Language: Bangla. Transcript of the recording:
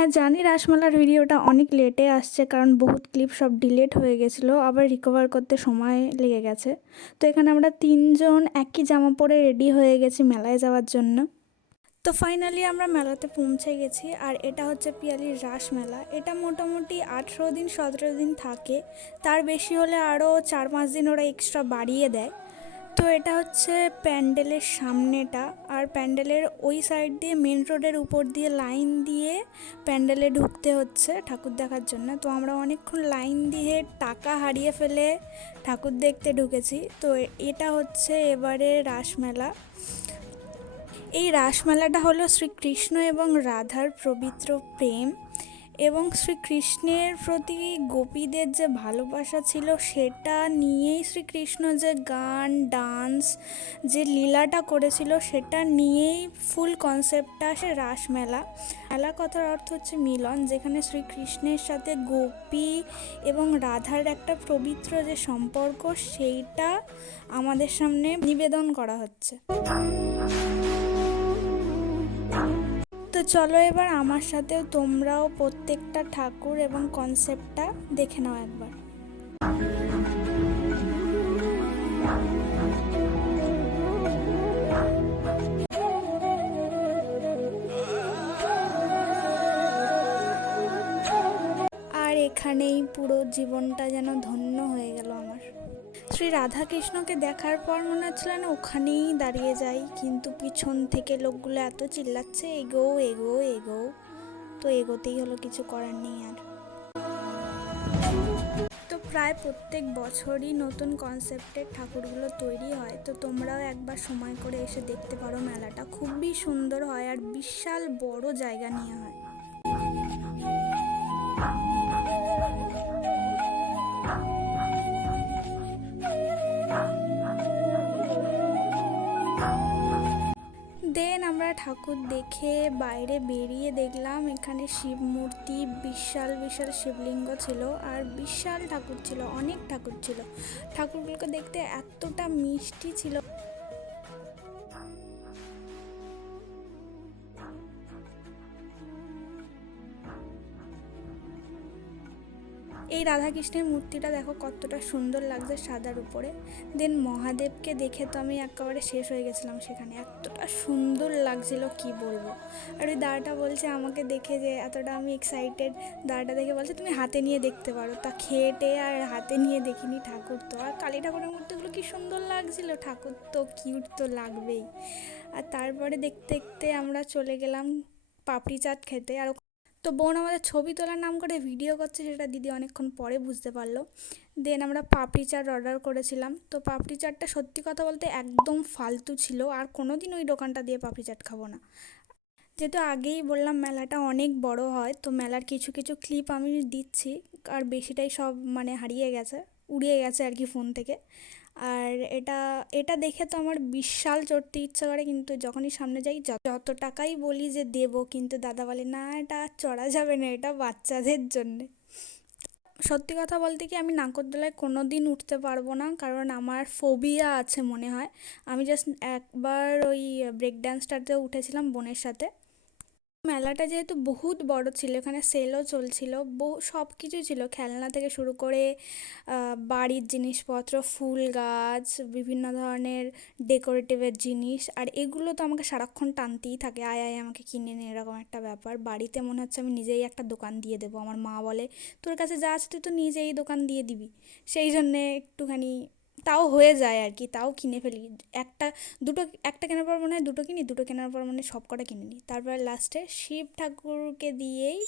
হ্যাঁ, জানি রাসমেলার ভিডিওটা অনেক লেটে আসছে, কারণ বহুত ক্লিপ সব ডিলিট হয়ে গেছিলো, আবার রিকভার করতে সময় লেগে গেছে। তো এখানে আমরা ৩ জন একই জামা পরে রেডি হয়ে গেছি মেলায় যাওয়ার জন্য। তো ফাইনালি আমরা মেলাতে পৌঁছে গেছি, আর এটা হচ্ছে পিয়ালির রাসমেলা। এটা মোটামুটি ১৮ দিন ১৭ দিন থাকে, তার বেশি হলে আরও ৪-৫ দিন ওরা এক্সট্রা বাড়িয়ে দেয়। তো এটা হচ্ছে প্যান্ডেলের সামনেটা, আর প্যান্ডেলের ওই সাইড দিয়ে মেন রোডের উপর দিয়ে লাইন দিয়ে প্যান্ডেলে ঢুকতে হচ্ছে ঠাকুর দেখার জন্য। তো আমরা অনেকক্ষণ লাইন দিয়ে টাকা হারিয়ে ফেলে ঠাকুর দেখতে ঢুকেছি। তো এটা হচ্ছে এবারে রাসমেলা। এই রাসমেলাটা হলো শ্রীকৃষ্ণ এবং রাধার পবিত্র প্রেম, এবং শ্রীকৃষ্ণের প্রতি গোপীদের যে ভালোবাসা ছিল সেটা নিয়েই শ্রীকৃষ্ণ যে গান ডান্স যে লীলাটা করেছিল সেটা নিয়েই ফুল কনসেপ্টটা আসে রাসমেলা। মেলা কথার অর্থ হচ্ছে মিলন, যেখানে শ্রীকৃষ্ণের সাথে গোপী এবং রাধার একটা পবিত্র যে সম্পর্ক সেইটা আমাদের সামনে নিবেদন করা হচ্ছে। তো চলো এবার আমার সাথেও তোমরাও প্রত্যেকটা ঠাকুর এবং কনসেপ্টটা দেখে নাও একবার। আর এখানেই পুরো জীবনটা যেন ধন্য হয়ে গেল আমার। শ্রী রাধাকৃষ্ণকে দেখার পর মনে হচ্ছিল না ওখানেই দাঁড়িয়ে যাই, কিন্তু পিছন থেকে লোকগুলো এত চিল্লাচ্ছে এগো এগো এগো, তো এগোতেই হলো, কিছু করার নেই আর। তো প্রায় প্রত্যেক বছরই নতুন কনসেপ্টের ঠাকুরগুলো তৈরি হয়, তো তোমরাও একবার সময় করে এসে দেখতে পারো। মেলাটা খুবই সুন্দর হয় আর বিশাল বড় জায়গা নিয়ে হয়। দেন আমরা ঠাকুর দেখে বাইরে বেরিয়ে দেখলাম এখানে শিব মূর্তি, বিশাল বিশাল শিবলিঙ্গ ছিল, আর বিশাল ঠাকুর ছিল, অনেক ঠাকুর ছিল। ঠাকুরগুলোকে দেখতে এতটা মিষ্টি ছিল। এই রাধাকৃষ্ণের মূর্তিটা দেখো কতটা সুন্দর লাগছে সাদার উপরে। দেন মহাদেবকে দেখে তো আমি একেবারে শেষ হয়ে গেছিলাম, সেখানে এতটা সুন্দর লাগছিল কি বলবো। আর ওই দাদাটা বলছে আমাকে দেখে যে এতটা আমি এক্সাইটেড, দাদাটা দেখে বলছে তুমি হাতে নিয়ে দেখতে পারো। তা খেয়ে আর হাতে নিয়ে দেখিনি ঠাকুর, তো আর কালী ঠাকুরের মূর্তিগুলো কি সুন্দর লাগছিল, ঠাকুর তো কিউট তো লাগবেই। আর তারপরে দেখতে দেখতে আমরা চলে গেলাম পাপড়ি চাট খেতে। আর তো বোন আমাদের ছবি তোলার নাম করে ভিডিও করছে, সেটা দিদি অনেকক্ষণ পরে বুঝতে পারলো। দেন আমরা পাপড়ি চাট অর্ডার করেছিলাম। তো পাপড়ি চাটটা সত্যি কথা বলতে একদম ফালতু ছিল, আর কোনো দিন ওই দোকানটা দিয়ে পাপড়ি চাট খাবো না। যেহেতু আগেই বললাম মেলাটা অনেক বড় হয়, তো মেলার কিছু কিছু ক্লিপ আমি দিচ্ছি, আর বেশিটাই সব মানে হারিয়ে গেছে, উড়িয়ে গেছে আর কি ফোন থেকে। আর এটা এটা দেখে তো আমার বিশাল চড়তে ইচ্ছা করে, কিন্তু যখনই সামনে যাই যত টাকাই বলি যে দেবো, কিন্তু দাদা বলে না এটা চড়া যাবে না, এটা বাচ্চাদের জন্যে। সত্যি কথা বলতে কি আমি নাগরদোলায় কোনো দিন উঠতে পারবো না, কারণ আমার ফোবিয়া আছে মনে হয়। আমি জাস্ট একবার ওই ব্রেক ডান্সটাতে উঠেছিলাম বোনের সাথে। মেলাটা যেহেতু বহুত বড় ছিল, এখানে সেলও চলছিল, সব কিছুই ছিল, খেলনা থেকে শুরু করে বাড়ির জিনিসপত্র, ফুল গাছ, বিভিন্ন ধরনের ডেকোরেটিভের জিনিস। আর এগুলো তো আমাকে সারাক্ষণ টানতেই থাকে, আয় আয় আমাকে কিনে নে, এরকম একটা ব্যাপার। বাড়িতে মনে হচ্ছে আমি নিজেই একটা দোকান দিয়ে দেবো। আমার মা বলে তোর কাছে যা আছে তুই তো নিজেই দোকান দিয়ে দিবি, সেই জন্যে একটুখানি তাও হয়ে যায় আর কি, তাও কিনে ফেলি। একটা দুটো একটা কেনার পর মনে হয় দুটো কিনি, দুটো কেনার পর মনে হয় সব কটা কিনে নিই। তারপর লাস্টে শিব ঠাকুরকে দিয়েই